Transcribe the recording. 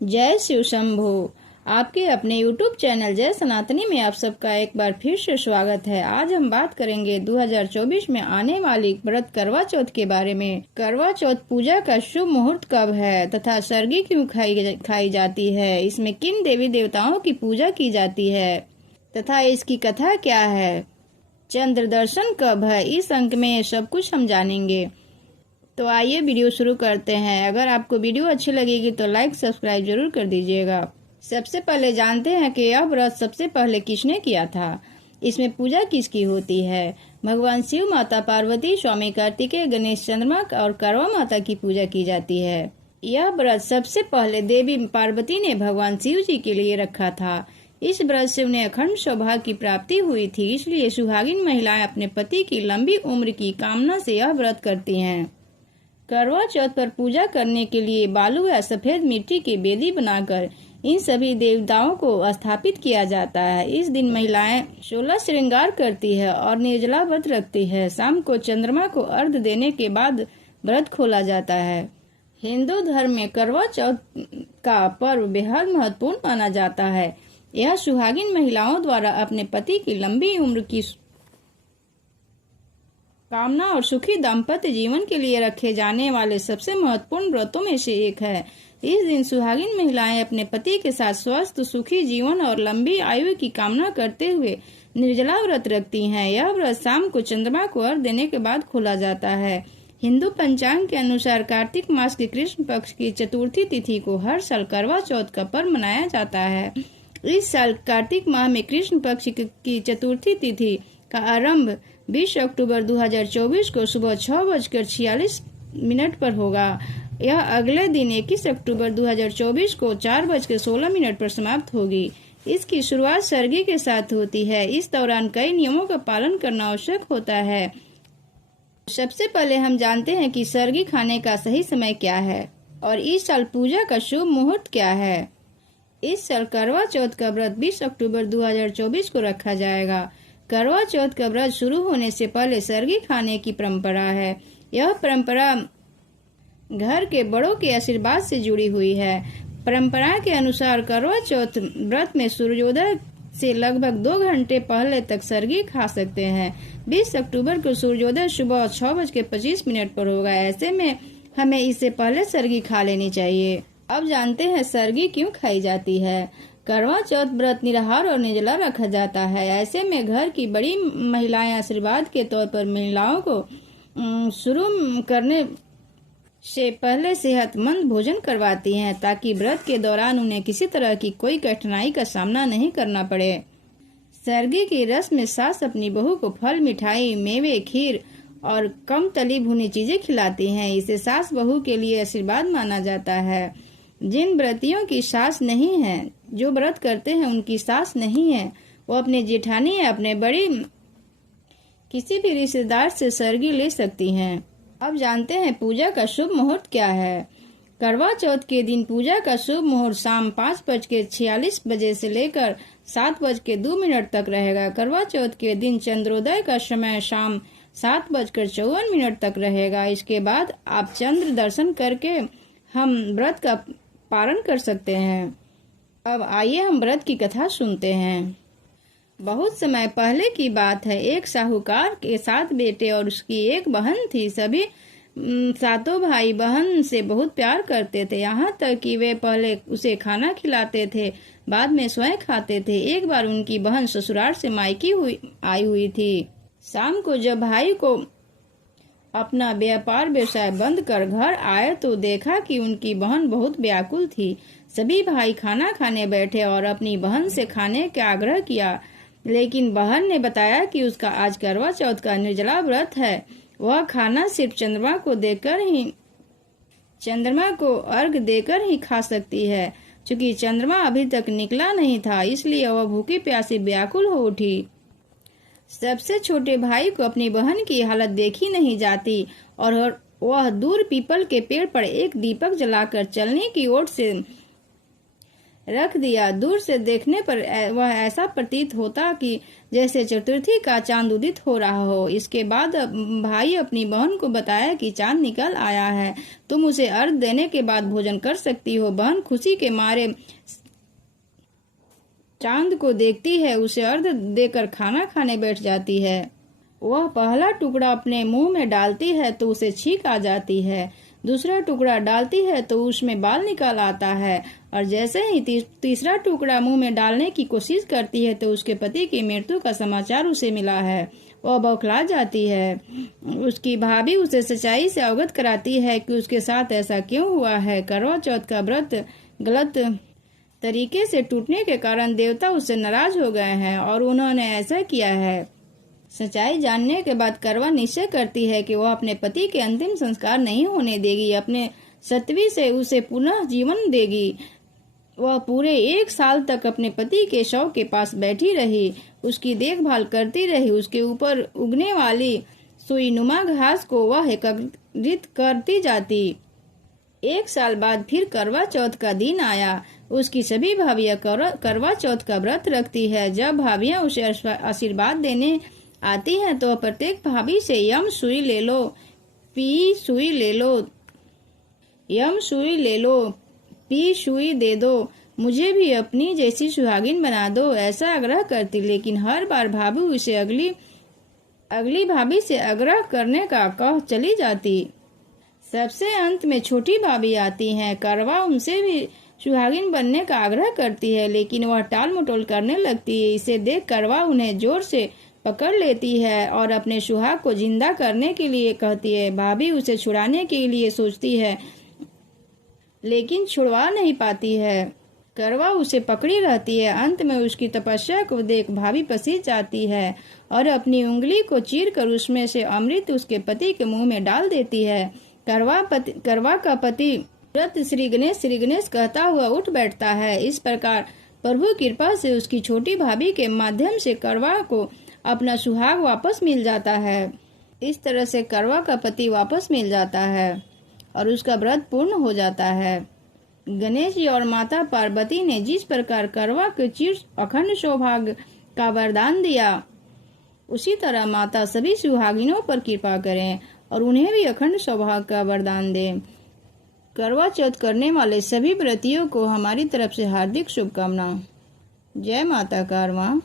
जय शिव शंभो। आपके अपने YouTube चैनल जय सनातनी में आप सबका एक बार फिर से स्वागत है। आज हम बात करेंगे 2024 में आने वाली व्रत करवा चौथ के बारे में। करवा चौथ पूजा का शुभ मुहूर्त कब है तथा सरगी क्यों खाई जाती है, इसमें किन देवी देवताओं की पूजा की जाती है तथा इसकी कथा क्या है, चंद्र दर्शन कब है, इस अंक में सब कुछ हम जानेंगे। तो आइए वीडियो शुरू करते हैं। अगर आपको वीडियो अच्छी लगेगी तो लाइक सब्सक्राइब जरूर कर दीजिएगा। सबसे पहले जानते हैं कि यह व्रत सबसे पहले किसने किया था। इसमें पूजा किसकी होती है। भगवान शिव, माता पार्वती, स्वामी कार्तिकेय, गणेश, चंद्रमा और करवा माता की पूजा की जाती है। यह व्रत सबसे पहले देवी पार्वती ने भगवान शिव जी के लिए रखा था। इस व्रत से उन्हें अखंड सौभाग्य की प्राप्ति हुई थी, इसलिए सुहागिन महिलाएं अपने पति की लंबी उम्र की कामना से यह व्रत करती हैं। करवा चौथ पर पूजा करने के लिए बालू या सफेद मिट्टी की बेदी बनाकर इन सभी देवताओं को स्थापित किया जाता है। इस दिन महिलाएं 16 श्रृंगार करती है और निर्जला व्रत रखती है। शाम को चंद्रमा को अर्घ्य देने के बाद व्रत खोला जाता है। हिंदू धर्म में करवा चौथ का पर्व बेहद महत्वपूर्ण माना जाता है। यह सुहागिन महिलाओं द्वारा अपने पति की लंबी उम्र की कामना और सुखी दाम्पत्य जीवन के लिए रखे जाने वाले सबसे महत्वपूर्ण व्रतों में से एक है। इस दिन सुहागिन महिलाएं अपने पति के साथ स्वस्थ सुखी जीवन और लंबी आयु की कामना करते हुए निर्जला व्रत रखती हैं। यह व्रत शाम को चंद्रमा को अर्घ्य देने के बाद खोला जाता है। हिंदू पंचांग के अनुसार कार्तिक मास के कृष्ण पक्ष की चतुर्थी तिथि को हर साल करवा चौथ का पर्व मनाया जाता है। इस साल कार्तिक माह में कृष्ण पक्ष की चतुर्थी तिथि का आरंभ 20 अक्टूबर 2024 को सुबह 6:46 पर होगा। यह अगले दिन 21 अक्टूबर 2024 को 4:16 पर समाप्त होगी। इसकी शुरुआत सरगी के साथ होती है। इस दौरान कई नियमों का पालन करना आवश्यक होता है। सबसे पहले हम जानते हैं कि सरगी खाने का सही समय क्या है और इस साल पूजा का शुभ मुहूर्त क्या है। इस साल करवा चौथ का व्रत 20 अक्टूबर 2024 को रखा जाएगा। करवा चौथ का व्रत शुरू होने से पहले सरगी खाने की परंपरा है। यह परंपरा घर के बड़ों के आशीर्वाद से जुड़ी हुई है। परंपरा के अनुसार करवा चौथ व्रत में सूर्योदय से लगभग 2 घंटे पहले तक सरगी खा सकते हैं। 20 अक्टूबर को सूर्योदय सुबह 6:25 पर होगा। ऐसे में हमें इससे पहले सरगी खा लेनी चाहिए। अब जानते हैं सरगी क्यों खाई जाती है। करवा चौथ व्रत निराहार और निर्जला रखा जाता है। ऐसे में घर की बड़ी महिलाएं आशीर्वाद के तौर पर महिलाओं को शुरू करने से पहले सेहतमंद भोजन करवाती हैं ताकि व्रत के दौरान उन्हें किसी तरह की कोई कठिनाई का सामना नहीं करना पड़े। सरगी की रस्म में सास अपनी बहू को फल, मिठाई, मेवे, खीर और कम तली भुनी चीजें खिलाती हैं। इसे सास बहू के लिए आशीर्वाद माना जाता है। जिन व्रतियों की सास नहीं है, जो व्रत करते हैं उनकी सास नहीं है, वो अपने जेठानी या अपने बड़ी किसी भी रिश्तेदार से सरगी ले सकती हैं। अब जानते हैं पूजा का शुभ मुहूर्त क्या है। करवा चौथ के दिन पूजा का शुभ मुहूर्त शाम 5:46 से लेकर 7:02 तक रहेगा। करवा चौथ के दिन चंद्रोदय का समय शाम 7:54 तक रहेगा। इसके बाद आप चंद्र दर्शन करके हम व्रत का पारण कर सकते हैं। अब आइए हम व्रत की कथा सुनते हैं। बहुत समय पहले की बात है। एक साहूकार के 7 बेटे और उसकी एक बहन थी। सभी 7 भाई बहन से बहुत प्यार करते थे, यहाँ तक कि वे पहले उसे खाना खिलाते थे, बाद में स्वयं खाते थे। एक बार उनकी बहन ससुराल से मायके आई हुई थी। शाम को जब भाई को अपना व्यापार व्यवसाय बंद कर घर आए तो देखा कि उनकी बहन बहुत व्याकुल थी। सभी भाई खाना खाने बैठे और अपनी बहन से खाने का आग्रह किया, लेकिन बहन ने बताया कि उसका आज करवा चौथ का निर्जला व्रत है। वह खाना सिर्फ चंद्रमा को अर्घ्य देकर ही खा सकती है। चूंकि चंद्रमा अभी तक निकला नहीं था, इसलिए वह भूखी प्यासी व्याकुल हो उठी। सबसे छोटे भाई को अपनी बहन की हालत देखी नहीं जाती और वह दूर पीपल के पेड़ पर एक दीपक जलाकर चलने की ओर से रख दिया। दूर से देखने पर वह ऐसा प्रतीत होता कि जैसे चतुर्थी का चांद उदित हो रहा हो। इसके बाद भाई अपनी बहन को बताया कि चांद निकल आया है, तुम उसे अर्घ देने के बाद भोजन कर सकती हो। बहन खुशी के मारे चांद को देखती है, उसे अर्घ देकर खाना खाने बैठ जाती है। वह पहला टुकड़ा अपने मुंह में डालती है तो उसे छींक आ जाती है, दूसरा टुकड़ा डालती है तो उसमें बाल निकल आता है, और जैसे ही तीसरा टुकड़ा मुंह में डालने की कोशिश करती है तो उसके पति की मृत्यु का समाचार उसे मिला है। वह बौखला जाती है। उसकी भाभी उसे सच्चाई से अवगत कराती है कि उसके साथ ऐसा क्यों हुआ है। करवा चौथ का व्रत गलत तरीके से टूटने के कारण देवता उससे नाराज हो गए हैं और उन्होंने ऐसा किया है। सच्चाई जानने के बाद करवा निश्चय करती है कि वह अपने पति के अंतिम संस्कार नहीं होने देगी, अपने सत्वी से उसे पुनः जीवन देगी। वह पूरे 1 साल तक अपने पति के शव के पास बैठी रही, उसकी देखभाल करती रही, उसके ऊपर उगने वाली सुईनुमा घास को वह एकत्रित करती जाती। 1 साल बाद फिर करवा चौथ का दिन आया। उसकी सभी भाभियां करवा चौथ का व्रत रखती है। जब भाभियां उसे आशीर्वाद देने आती हैं तो प्रत्येक भाभी से यम सुई ले लो, पी सुई ले लो, यम सुई ले लो, पी सुई दे दो, मुझे भी अपनी जैसी सुहागिन बना दो, ऐसा आग्रह करती। लेकिन हर बार भाभी उसे अगली भाभी से आग्रह करने का कह चली जाती। सबसे अंत में छोटी भाभी आती हैं। करवा उनसे भी सुहागिन बनने का आग्रह करती है, लेकिन वह टाल मटोल करने लगती है। इसे देख करवा उन्हें जोर से पकड़ लेती है और अपने सुहाग को जिंदा करने के लिए कहती है। भाभी उसे छुड़ाने के लिए सोचती है, लेकिन छुड़वा नहीं पाती है। करवा उसे पकड़ी रहती है। अंत में उसकी तपस्या को देख भाभी पसीज जाती है और अपनी उंगली को चीरकर उसमें से अमृत उसके पति के मुंह में डाल देती है। करवा का पति व्रत श्री गणेश कहता हुआ उठ बैठता है। इस प्रकार प्रभु कृपा से उसकी छोटी भाभी के माध्यम से करवा को अपना सुहाग वापस मिल जाता है। इस तरह से करवा का पति वापस मिल जाता है और उसका व्रत पूर्ण हो जाता है। गणेश जी और माता पार्वती ने जिस प्रकार करवा के चिर अखंड सौभाग्य का वरदान दिया, उसी तरह माता सभी सुहागिनों पर कृपा करें और उन्हें भी अखंड सौभाग्य का वरदान दें। करवा चौथ करने वाले सभी व्रतियों को हमारी तरफ से हार्दिक शुभकामना। जय माता कारवां।